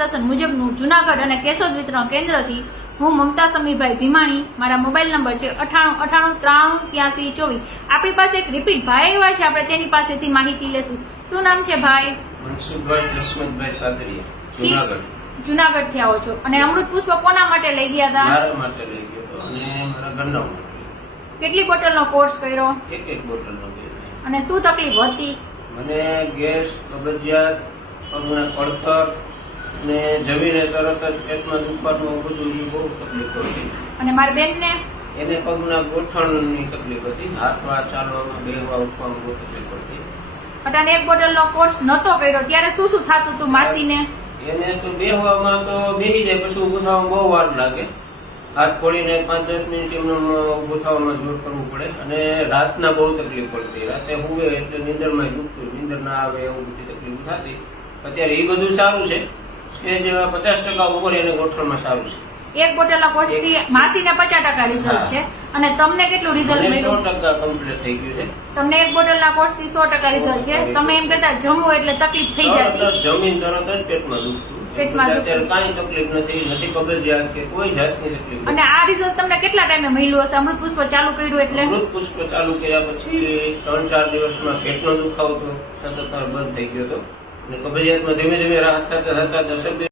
મુજબનું જુનાગઢ અને કેશોદ વિતરણ કેન્દ્રથી હું મમતા સમીરભાઈ ભીમાણી, મારા મોબાઈલ નંબર છે 9898938324। આપણી પાસે એક રિપીટ ભાઈ આવ્યા છે, આપણે તેની પાસેથી માહિતી લેશું। શું નામ છે ભાઈ? મનસુખભાઈ જસવંતભાઈ સાદરિયા, જુનાગઢ થી આવો છો અને અમૃત પુષ્પ કોના માટે લઈ ગયા હતા? મારા માટે લઈ ગયો હતો અને મારા ઘરના માટે। કેટલી બોટલનો કોર્સ કર્યો? એક બોટલનો કર્યો। અને શું તકલીફ હતી? મને ગેસ, કબજિયાત, પગના પડતર ને જમીને તરત જ પેટમાં દુખવાનું બધું બહુ તકલીફ હતી। અને મારી બેન ને એને પગના ગોઠણની તકલીફ હતી, હાથમાં ચાલવામાં બેહવા ઉઠવામાં બહુ તકલીફ હતી। અને એક બોટલનો કોર્સ નતો કર્યો ત્યારે શું શું થતું હતું માસીને? એને તો બેહવામાં તો બેહી જાય, પછી ઉભું થવામાં બહુ વાર લાગે। હાથ ફોડીને 5-10 મિનિટ એમને ઉભું થવામાં જોર કરવું પડે અને રાતના બહુ તકલીફ પડતી। રાતે હુવે એટલે નીંદરમાં દુખતું, નીંદર ના આવે એવું બધી તકલીફ થતી। અત્યારે એ બધું સારું છે, સ્ટેજ 50% ઉપર એને ગોઠણમાં સારું છે। એક બોટલના કોર્સ થી માસીને 50% રિઝલ્ટ છે અને તમને કેટલું રિઝલ્ટ મળ્યું? 100% કમ્પ્લીટ થઈ ગયું છે। તમને એક બોટલના કોર્સ થી 100% રિઝલ્ટ છે। તમે એમ કહેતા જમવું એટલે તકલીફ થઈ જતી? જમીન તરત જ પેટમાં દુખતું, અત્યારે કાંઈ તકલીફ નથી કબજિયાત કે કોઈ જાતની તકલીફ। અને આ રિઝલ્ટ તમને કેટલા ટાઈમે મળ્યું હશે અમૃત પુષ્પ ચાલુ કર્યું એટલે? અમૃત પુષ્પ ચાલુ કર્યા પછી 3-4 દિવસમાં પેટનો દુખાવો તો સતત બંધ થઈ ગયો હતો અને કબજિયાતમાં ધીમે ધીમે રાહત થતા 10